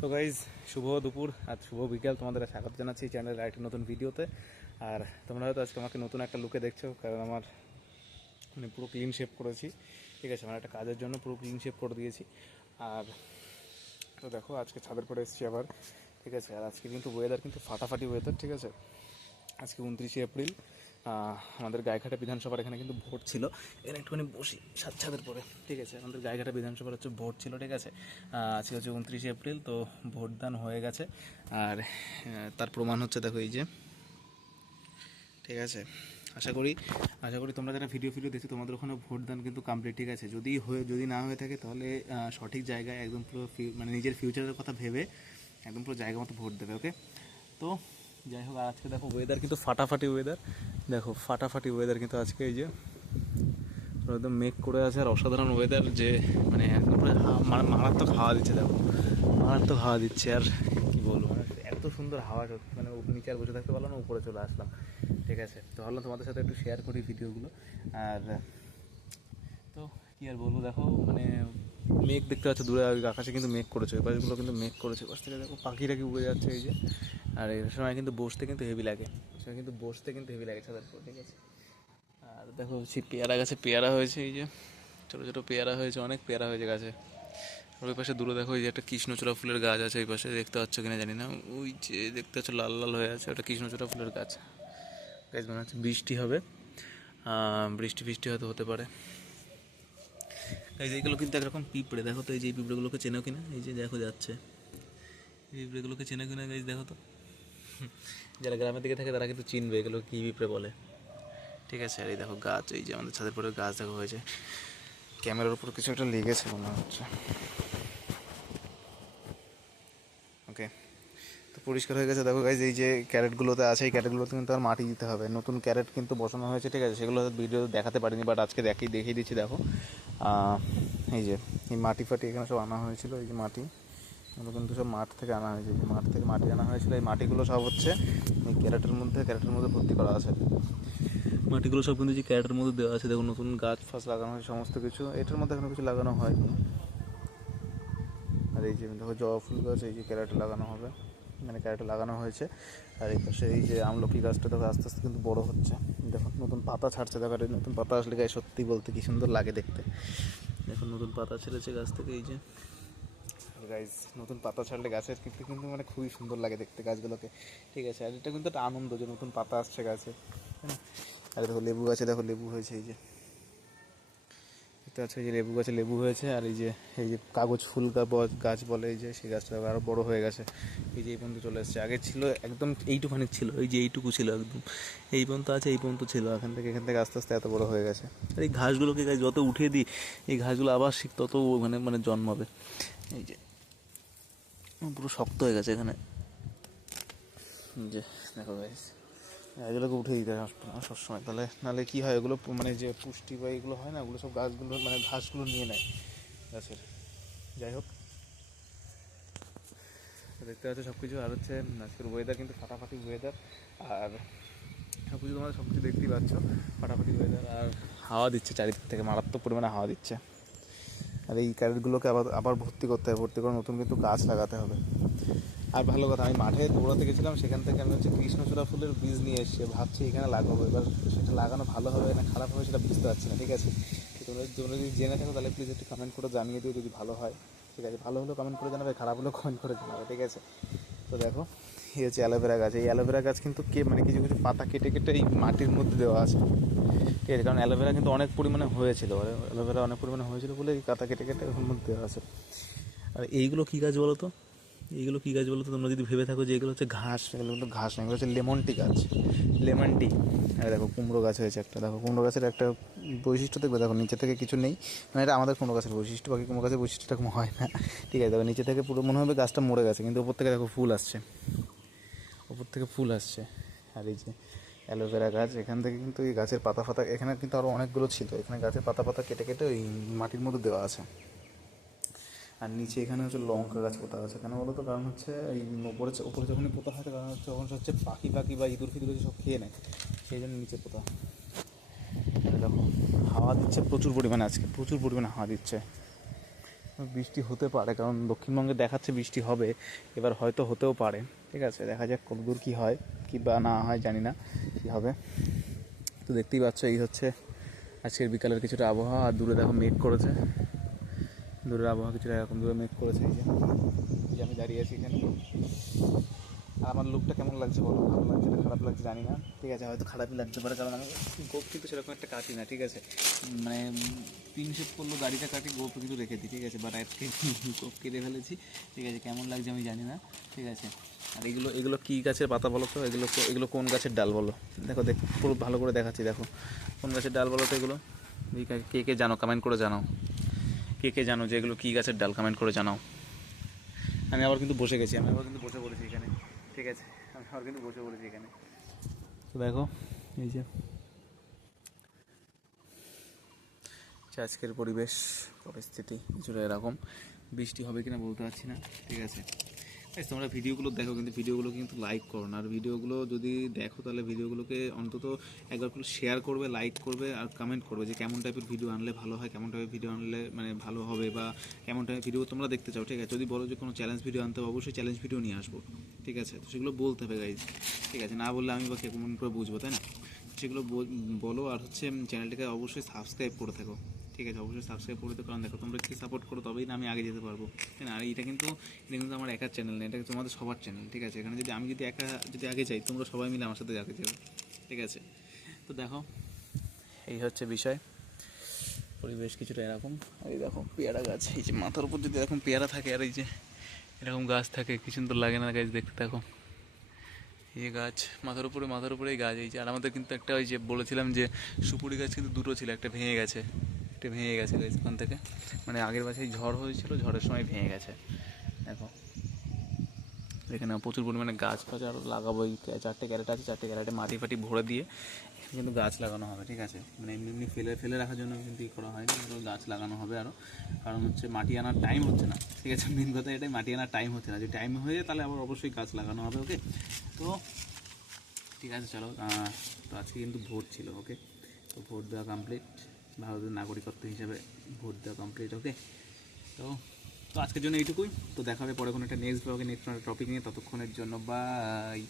তো গাইজ, শুভ দুপুর আর শুভ বিকেল, তোমাদের স্বাগত জানাচ্ছি চ্যানেলের আরেকটি নতুন ভিডিওতে। আর তোমরা হয়তো আজকে আমাকে নতুন একটা লুকে দেখছো, কারণ আমার মানে পুরো ক্লিন শেপ করেছি। ঠিক আছে, আমার একটা কাজের জন্য পুরো ক্লিন শেপ করে দিয়েছি। আর তো দেখো, আজকে ছাদের পরে এসেছি আবার। ঠিক আছে, আর আজকে কিন্তু ওয়েদার কিন্তু ফাটাফাটি ওয়েদার। ঠিক আছে, আজকে 29শে এপ্রিল। আমাদের গাইঘাটা বিধানসভার এখানে কিন্তু ভোট ছিল। এখানে একটুখানি বসি ছাদের পরে। ঠিক আছে, আমাদের গাইঘাটা বিধানসভার হচ্ছে ভোট ছিল। ঠিক আছে, আজকে হচ্ছে 29শে এপ্রিল, তো ভোটদান হয়ে গেছে। আর তার প্রমাণ হচ্ছে দেখো এই যে। ঠিক আছে, আশা করি তোমরা যারা ভিডিও দেখছো তোমাদের ওখানে ভোটদান কিন্তু কমপ্লিট। ঠিক আছে, যদি না হয়ে থাকে তাহলে সঠিক জায়গায় একদম পুরো মানে নিজের ফিউচারের কথা ভেবে একদম পুরো জায়গা মতো ভোট দেবে। ওকে, তো যাই হোক, আজকে দেখো ওয়েদার কিন্তু ফাটাফাটি ওয়েদার। দেখো ফাটাফাটি ওয়েদার কিন্তু আজকে এই যে একদম মেঘ করে আছে, আর অসাধারণ ওয়েদার যে মানে একদম পুরো মানে মারাত্মক হাওয়া দিচ্ছে। দেখো মারাত্মক হাওয়া দিচ্ছে, আর কি বলবো, মানে এত সুন্দর হাওয়া, মানে নিচে আর বসে থাকতে পারলাম না, উপরে চলে আসলাম। ঠিক আছে, তো ভাবলাম তোমাদের সাথে একটু শেয়ার করি ভিডিওগুলো। আর তো কী আর বলবো, দেখো মানে মেঘ দেখতে পাচ্ছ দূরে, আকাশে কিন্তু মেঘ করেছে, ওই পাশগুলো কিন্তু মেঘ করেছে। পাশ থেকে দেখো পাখিরা কি উড়ে যাচ্ছে এই যে। আর এই সময় কিন্তু বসতে কিন্তু হেভি লাগে, ছাদের উপর। ঠিক আছে, আর দেখো সেই পেয়ারা গাছে পেয়ারা হয়েছে, এই যে ছোটো ছোটো পেয়ারা হয়েছে, অনেক পেয়ারা হয়েছে গাছে। আর ওই পাশে দূরে দেখো এই যে একটা কৃষ্ণচূড়া ফুলের গাছ আছে, ওই পাশে দেখতে পাচ্ছ কিনা জানি না, ওই যে দেখতে পাচ্ছ লাল লাল হয়ে আছে, ওটা কৃষ্ণচূড়া ফুলের গাছ। গাছ মনে হচ্ছে বৃষ্টি হবে, বৃষ্টি হয়তো হতে পারে। এই যে এইগুলো কিন্তু একরকম পিঁপড়ে, দেখো তো এই যে এই পিঁপড়েগুলোকে চেনো কিনা, এই যে দেখো যাচ্ছে, এই পিঁপড়েগুলোকে চেনো কিনা গাছ, দেখো তো। যারা গ্রামের দিকে থাকে তারা কিন্তু চিনবে এগুলো কী পিঁপড়ে বলে। ঠিক আছে, আর এই দেখো গাছ, এই যে আমাদের ছাদের পরে গাছ দেখো হয়েছে, ক্যামেরার উপর কিছু একটা লেগেছে মনে হচ্ছে। ওকে, তো পরিষ্কার হয়ে গেছে। দেখো গাইজ, এই যে ক্যারেটগুলোতে আছে, এই ক্যারেটগুলোতে কিন্তু আর মাটি দিতে হবে, নতুন ক্যারেট কিন্তু বসানো হয়েছে। ঠিক আছে, সেগুলো ভিডিও দেখাতে পারিনি, বাট আজকে দেখিয়ে দিচ্ছি। দেখো এই যে এই মাটি ফাটি এখানে সব আনা হয়েছিল, এই যে মাটি এগুলো কিন্তু সব মাঠ থেকে আনা হয়েছে, যে মাঠ থেকে মাটি আনা হয়েছিল। এই মাটিগুলো সব হচ্ছে এই ক্যারেটের মধ্যে ভর্তি করা আছে। মাটিগুলো সব কিন্তু যে ক্যারেটের মধ্যে দেওয়া আছে। দেখো নতুন গাছ ফাছ লাগানো হয়েছে সমস্ত কিছু, এটার মধ্যে এখনো কিছু লাগানো হয়নি। আর এই যে দেখো জবা ফুল গাছ, এই যে ক্যারেটে লাগানো হবে, মানে ক্যারেটে লাগানো হয়েছে। আর এই পাশে এই যে আমলকি গাছটা দেখো আস্তে আস্তে কিন্তু বড় হচ্ছে। দেখো নতুন পাতা ছাড়ছে, দেখো নতুন পাতা আসলে গায়ে সত্যি বলতে কি সুন্দর লাগে দেখতে। দেখো নতুন পাতা ছেড়েছে গাছ থেকে, এই যে গাইজ নতুন পাতা ছাড়লে গাছের কিন্তু মানে খুবই সুন্দর লাগে দেখতে গাছগুলোকে। ঠিক আছে, আর এটা কিন্তু একটা আনন্দ যে নতুন পাতা আসছে গাছে। আর দেখো লেবু গাছে, দেখো লেবু হয়েছে, এই যে দেখতে পাচ্ছ, এই যে লেবু গাছে লেবু হয়েছে। আর এই যে কাগজ ফুল গাছ বলে, এই যে সেই গাছটা আরও বড় হয়ে গেছে, এই যে এই পর্যন্ত চলে এসেছে। আগে ছিল একদম এইটুখানি ছিল, এই যে এইটুকু ছিল একদম, এই পর্যন্ত আছে, এই পর্যন্ত ছিল, এখান থেকে আস্তে আস্তে এত বড় হয়ে গেছে। আর এই ঘাসগুলোকে গাছ যত উঠিয়ে দিই, এই ঘাসগুলো আবার তত মানে জন্মাবে। এই যে পুরো শক্ত হয়ে গেছে এখানে, যে দেখো গাইস, এগুলোকে উঠে দিতে হয় সবসময়, তাহলে নাহলে কী হয়, এগুলো মানে যে পুষ্টি বা এগুলো হয় না, ওগুলো সব গাছগুলো মানে ঘাসগুলো নিয়ে নেয় গাছের। যাই হোক, দেখতে পাচ্ছ সব কিছু। আর হচ্ছে আজকের ওয়েদার কিন্তু ফাটাফাটি ওয়েদার, আর সব কিছু তোমাদের সব কিছু দেখতেই পাচ্ছ, ফাটাফাটি ওয়েদার। আর হাওয়া দিচ্ছে চারিদিক থেকে, মারাত্মক পরিমাণে হাওয়া দিচ্ছে। আর এই ক্যারেটগুলোকে আবার ভর্তি করতে হবে, ভর্তি করে নতুন কিন্তু গাছ লাগাতে হবে। আর ভালো কথা, আমি মাঠে দৌড়াতে গেছিলাম, সেখান থেকে আমি হচ্ছে কৃষ্ণচূড়া ফুলের বীজ নিয়ে এসেছি, ভাবছি এখানে লাগাবো। এবার সেটা লাগানো ভালো হবে না খারাপ হবে সেটা বুঝতে পারছি না। ঠিক আছে, তোমরা যদি জেনে থাকো তাহলে প্লিজ একটু কমেন্ট করে জানিয়ে দিও যদি ভালো হয়। ঠিক আছে, ভালো হলেও কমেন্ট করে জানাবে, খারাপ হলেও কমেন্ট করে জানাবে। ঠিক আছে, তো দেখো এই হচ্ছে অ্যালোভেরা গাছ। এই অ্যালোভেরা গাছ কিন্তু মানে কিছু কিছু পাতা কেটে কেটে এই মাটির মধ্যে দেওয়া আছে। ঠিক আছে, কারণ অ্যালোভেরা কিন্তু অনেক পরিমাণে হয়েছিল, বলে এই পাতা কেটে কেটে ওর মধ্যে দেওয়া আছে। আর এইগুলো কী গাছ বলো তো, তোমরা যদি ভেবে থাকো যে এগুলো হচ্ছে ঘাস, এগুলো কিন্তু ঘাস না, এগুলো হচ্ছে লেমন টি গাছ, লেমন টি। আর দেখো কুমড়ো গাছ হয়েছে একটা, দেখো কুমড়ো গাছের একটা বৈশিষ্ট্য দেখবে, দেখো নিচে থেকে কিছু নেই, মানে এটা আমাদের কুমড়ো গাছের বৈশিষ্ট্য, বাকি কুমড়ো গাছের বৈশিষ্ট্য এরকম হয় না। ঠিক আছে, দেখো নিচে থেকে পুরো মনে হবে গাছটা মরে গেছে, কিন্তু ওপর থেকে দেখো ফুল আসছে, আর এই যে অ্যালোভেরা গাছ, এখান থেকে কিন্তু এই গাছের পাতা ফাতা, এখানে কিন্তু আরও অনেকগুলো ছিল, এখানে গাছের পাতা কেটে কেটে ওই মাটির মধ্যে দেওয়া আছে। আর নিচে এখানে হচ্ছে লঙ্কা গাছ পোতা আছে, কেন বলো তো, কারণ হচ্ছে এই উপরে যখনই পোতা হয়, কারণ হচ্ছে তখন হচ্ছে পাখি বা ইঁদুর ফিদুর সব খেয়ে নেয়, সেই জন্য নিচে পোতা। দেখো হাওয়া দিচ্ছে প্রচুর পরিমাণে, আজকে প্রচুর পরিমাণে হাওয়া দিচ্ছে। বৃষ্টি হতে পারে, কারণ দক্ষিণবঙ্গে দেখাচ্ছে বৃষ্টি হবে, এবার হয়তো হতেও পারে। ঠিক আছে, দেখা যাক কতদূর কী হয়, কী বা না হয় জানি না কী হবে। তো দেখতেই পাচ্ছ এই হচ্ছে আজকের বিকালের কিছুটা আবহাওয়া। আর দূরে দেখো মেঘ করেছে, দূরের আবহাওয়া কিছুটা এরকম, দূরে মেঘ করেছে। এই যে আমি দাঁড়িয়ে আছি এখানে। আর আমার লুকটা কেমন লাগছে বলো, ভালো লাগছে না খারাপ লাগছে জানি না। ঠিক আছে, হয়তো খারাপই লাগতে পারে, কারণ আমি গোপ কিন্তু সেরকম একটা কাটি না। ঠিক আছে, মানে পিন শেপ করলো দাড়িটা কাটি, গোপ কিন্তু রেখে দিই। ঠিক আছে, বাট আজকে গোপ কেটে ফেলেছি। ঠিক আছে, কেমন লাগছে আমি জানি না। ঠিক আছে, আর এগুলো এগুলো কী গাছের পাতা বলো তো, এগুলো এগুলো কোন গাছের ডাল বলো? দেখো পুরো ভালো করে দেখাচ্ছি, দেখো কোন গাছের ডাল বলো তো এগুলো। কে কে জানো কমেন্ট করে জানাও, কে কে জানো যে এগুলো কী গাছের ডাল, কমেন্ট করে জানাও। আমি আবার কিন্তু বসে গেছি, আমি আবার কিন্তু বসে পড়েছি এখানে। ঠিক আছে, আমি আবার কিন্তু বসে পড়েছি এখানে। তো দেখো এই যে আজকের পরিস্থিতি কিছুটা এরকম। বৃষ্টি হবে কিনা বলতে পারছি না। ঠিক আছে, তোমরা ভিডিওগুলো দেখো, কিন্তু ভিডিওগুলো কিন্তু লাইক করো না। আর ভিডিওগুলো যদি দেখো তাহলে ভিডিওগুলোকে অন্তত একবার করে শেয়ার করবে, লাইক করবে আর কমেন্ট করবে যে কেমন টাইপের ভিডিও আনলে ভালো হয়, কেমন টাইপের ভিডিও আনলে মানে ভালো হবে, বা কেমন টাইপের ভিডিও তোমরা দেখতে চাও। ঠিক আছে, যদি বলো যে কোনো চ্যালেঞ্জ ভিডিও আনতে হবে, অবশ্যই চ্যালেঞ্জ ভিডিও নিয়ে আসবো। ঠিক আছে, তো সেগুলো বলতে হবে গাইজ। ঠিক আছে, না বললে আমি বা কেমন করে বুঝবো, তাই না? সেগুলো বলো। আর হচ্ছে চ্যানেলটাকে অবশ্যই সাবস্ক্রাইব করে থাকো। ঠিক আছে, অবশ্যই সাবস্ক্রাইব করে দিতে, কারণ দেখো তোমরা কি সাপোর্ট করো তবেই না আমি আগে যেতে পারবো, তাই না? আর এটা কিন্তু আমার একার চ্যানেল না, এটা তোমাদের সবার চ্যানেল। ঠিক আছে, এখানে যদি আমি যদি আগে যাই, তোমরা সবাই মিলে আমার সাথে আগে যাবে। ঠিক আছে, তো দেখো এই হচ্ছে বিষয়, পরিবেশ কিছুটা এরকম। আর এই দেখো পেয়ারা গাছ, এই যে মাথার উপর যদি এরকম পেয়ারা থাকে আর এই যে এরকম গাছ থাকে, কি সুন্দর লাগে না গাছ দেখতে? দেখো এই গাছ মাথার উপরে এই গাছ। এই যে আর আমাদের কিন্তু একটা ওই যে বলেছিলাম যে সুপুরি গাছ কিন্তু দুটো ছিল, একটা ভেঙে গেছে, গাছ ওখান থেকে, মানে আগের বছর ঝড় হয়েছিল, ঝড়ের সময় ভেঙে গেছে। দেখো এখানে প্রচুর পরিমাণে গাছ ফাছ আরও লাগাবো। এই 4টে ক্যারেট আছে, 4টে ক্যারেটে মাটি ফাটি ভরে দিয়ে কিন্তু গাছ লাগানো হবে। ঠিক আছে, মানে এমনি ফেলে রাখার জন্য কিন্তু করা হয়নি, কিন্তু গাছ লাগানো হবে আরও। কারণ হচ্ছে মাটি আনার টাইম হচ্ছে না। ঠিক আছে, মেন কথা এটাই, মাটি আনার টাইম হচ্ছে না। যে টাইম হয়ে যায় তাহলে আবার অবশ্যই গাছ লাগানো হবে। ওকে, তো ঠিক আছে চলো। তো আজকে কিন্তু ভোট ছিল। ওকে, তো ভোট দেওয়া কমপ্লিট, ভারতের নাগরিকত্ব হিসাবে ভোট দেওয়া কমপ্লিট। ওকে, তো তো আজকের জন্য এইটুকুই। তো দেখা হবে পরে কোনো একটা নেক্সট ব্লগে, নেক্সট টপিক নিয়ে। ততক্ষণের জন্য বাই।